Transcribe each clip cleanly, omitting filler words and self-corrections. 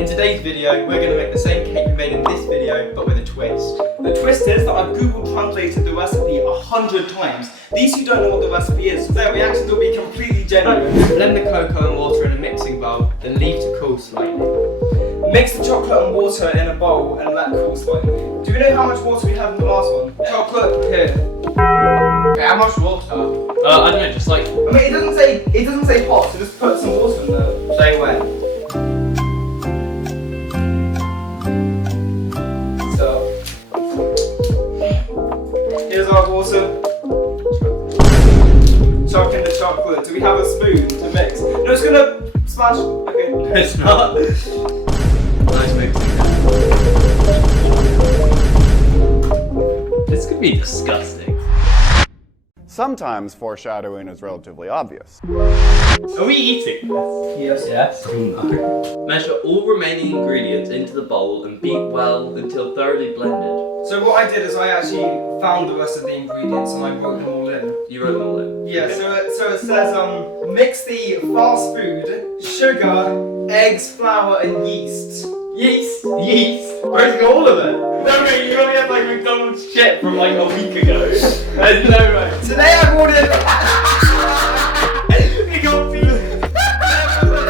In today's video, we're going to make the same cake we made in this video, but with a twist. The twist is that I've Google translated the recipe 100 times. These who don't know what the recipe is, so their reactions will be completely genuine. Blend the cocoa and water in a mixing bowl, then leave to cool slightly. Mix the chocolate and water in a bowl and let cool slightly. Do we know how much water we had in the last one? Chocolate here. Okay, how much water? I don't know, just like... I mean, it doesn't say hot, so just put some water in there. Say when. So, here's our water. Chuck in the chocolate. Do we have a spoon to mix? No, it's gonna smash. Okay. It's not. Nice mixing. This could be disgusting. Sometimes foreshadowing is relatively obvious. Are we eating this? Yes. No. Measure all remaining ingredients into the bowl and beat well until thoroughly blended. So what I did is I actually found the rest of the ingredients and I wrote them all in. You wrote them all in? Yeah, Okay. so it says mix the fast food, sugar, eggs, flour and yeast. Yeast? Where's all of it? No way, you only had like McDonald's shit from like a week ago. There's no way. Today I ordered You got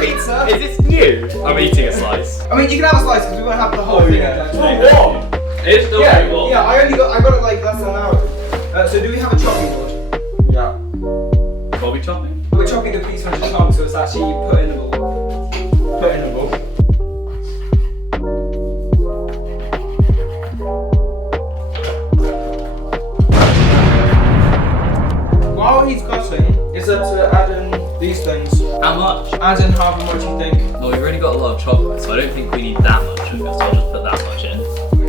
pizza. Is this new? I'm eating a slice. I mean, you can have a slice because we won't have the whole thing. For what? It's still very warm. Yeah, I got it like less than an hour. So do we have a chopping board? Yeah. What are we chopping? We're chopping the pizza into chunks, so it's actually put in the bowl. Put in the bowl. While he's cutting, it's up to add in these things. How much? Add in however much you think. Well, we've already got a lot of chocolate, so I don't think we need that much of it, so I'll just put that much in.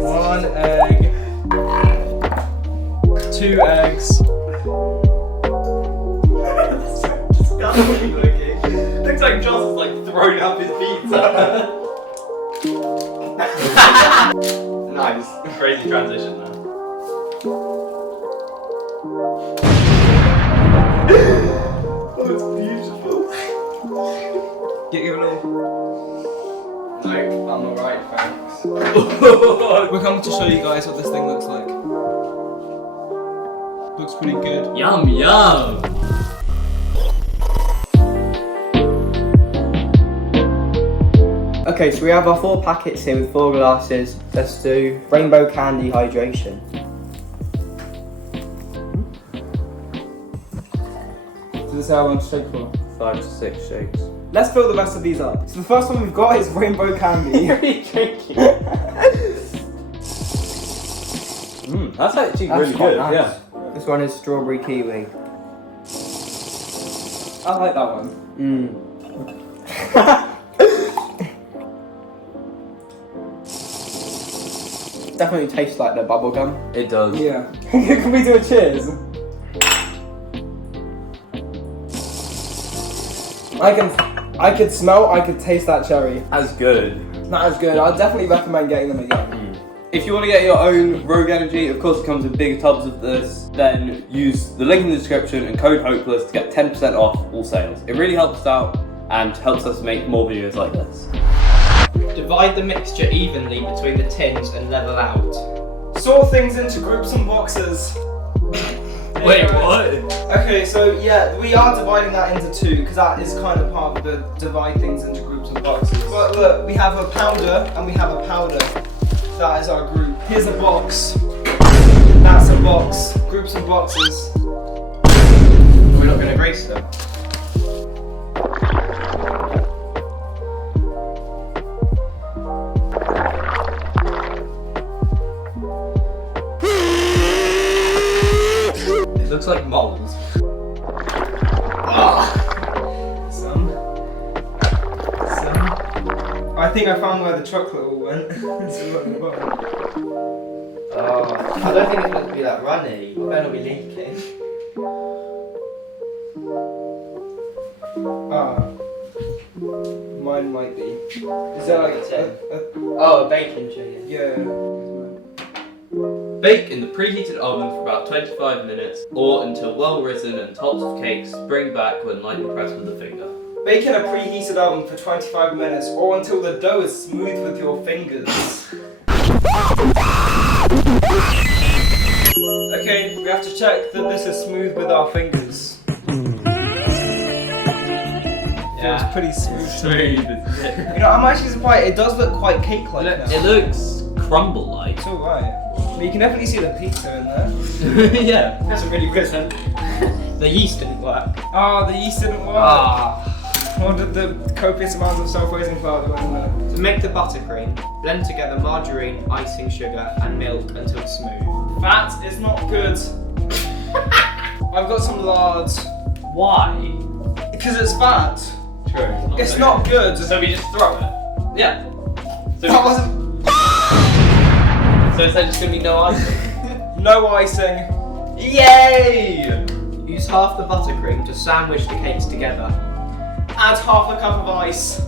1 egg. 2 eggs. Disgusting looking. Looks like Joss is like throwing up his pizza. Nice. Crazy transition there. Oh, it's beautiful. Get your name. No, I'm alright, thanks. We're coming to show you guys what this thing looks like. Looks pretty good. Yum yum. Okay, so we have our 4 packets here with 4 glasses. Let's do rainbow candy hydration. So this is how I want to shake for. 5 to 6 shakes. Let's fill the rest of these up. So the first one we've got is rainbow candy. What are you drinking? That's actually That's really quite good. nice. Yeah. This one is strawberry kiwi. I like that one. Definitely tastes like the bubble gum. It does. Yeah. Can we do a cheers? I could smell, I could taste that cherry. That's good. Not as good. I'd definitely recommend getting them again. If you want to get your own Rogue Energy, of course it comes in big tubs of this, then use the link in the description and code HOPELESS to get 10% off all sales. It really helps out and helps us make more videos like this. Divide the mixture evenly between the tins and level out. Sort things into groups and boxes. Wait, what? Okay, so yeah, we are dividing that into 2 because that is kind of part of the divide things into groups and boxes. But look, we have a powder and we have a powder. That is our group. Here's a box. That's a box. Groups and boxes. We're not going to grace them. It looks like moles. Some. I think I found where the chocolate all went. So look at the bottom. Oh, I don't think it's meant to be that runny. It better not be leaking. Mine might be. Is that like Oh, a baking tray. yeah. Bake in the preheated oven for about 25 minutes or until well risen and tops of cakes spring back when lightly pressed with the finger. Bake in a preheated oven for 25 minutes or until the dough is smooth with your fingers. Okay, we have to check that this is smooth with our fingers. Yeah. Feels pretty smooth. Smooth. You know, I'm actually surprised. It does look quite cake-like now. It looks crumble-like. It's alright. But you can definitely see the pizza in there. Yeah. That's a really good one. The yeast didn't work. Oh, the yeast didn't work. Ah. Or did the copious amounts of self-raising flour go in there? To make the buttercream, blend together margarine, icing sugar, and milk until smooth. Fat is not good. I've got some lard. Why? Because it's fat. True. It's not good. So we just throw it? Yeah. So, That wasn't. so is there just gonna be no icing? No icing. Yay! Use half the buttercream to sandwich the cakes together. Add half a cup of ice.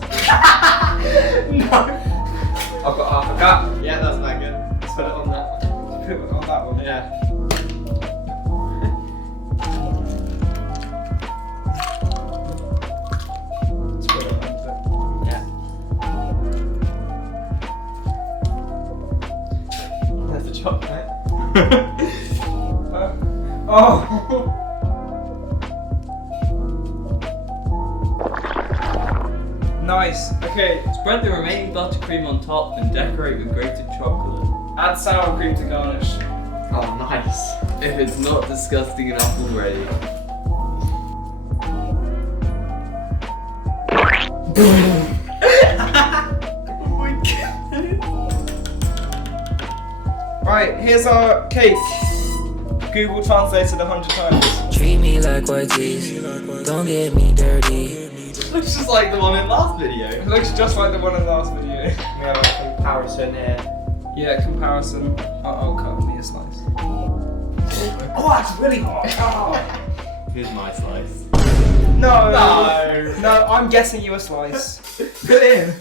No. I've got half a cup. Yeah, that's not good. Let's put it on that one. Put it on that one. Yeah. Let's put it on there. Yeah. There's the chocolate. Oh. Nice. Okay. Spread the remaining buttercream on top and decorate with grated chocolate. Add sour cream to garnish. Oh, nice. If it's not disgusting enough already. Right, here's our cake. Google translated 100 times. Treat me like white teeth, don't get me dirty. Looks just like the one in last video. It looks just like the one in the last video. We have a comparison here. Yeah, comparison. I'll cut me a slice. Oh, that's really hot. Oh. Here's my slice. No. No. No, I'm getting you a slice. Put it in.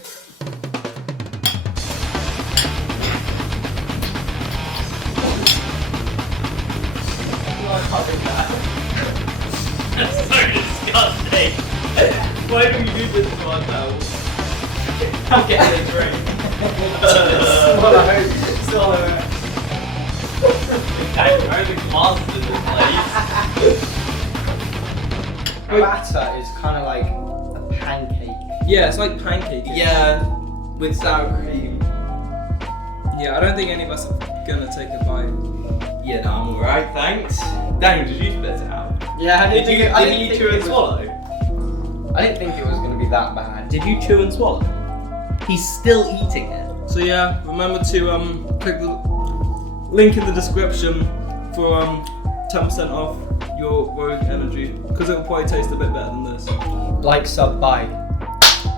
That's so disgusting. Why do we do this to ourselves? I'm getting a drink. Swallow it. Where are the glasses in this place? Batter is kind of like a pancake. Yeah, it's like pancake. Yeah, with sour cream. Yeah, I don't think any of us are gonna take a bite. Yeah, no, I'm alright, thanks. Daniel, did you spit it out? Yeah, I Did you chew and swallow? I didn't think it was going to be that bad. Did you chew and swallow? He's still eating it. So yeah, remember to click the link in the description for 10% off your Rogue Energy, because it will probably taste a bit better than this. Like, sub, buy.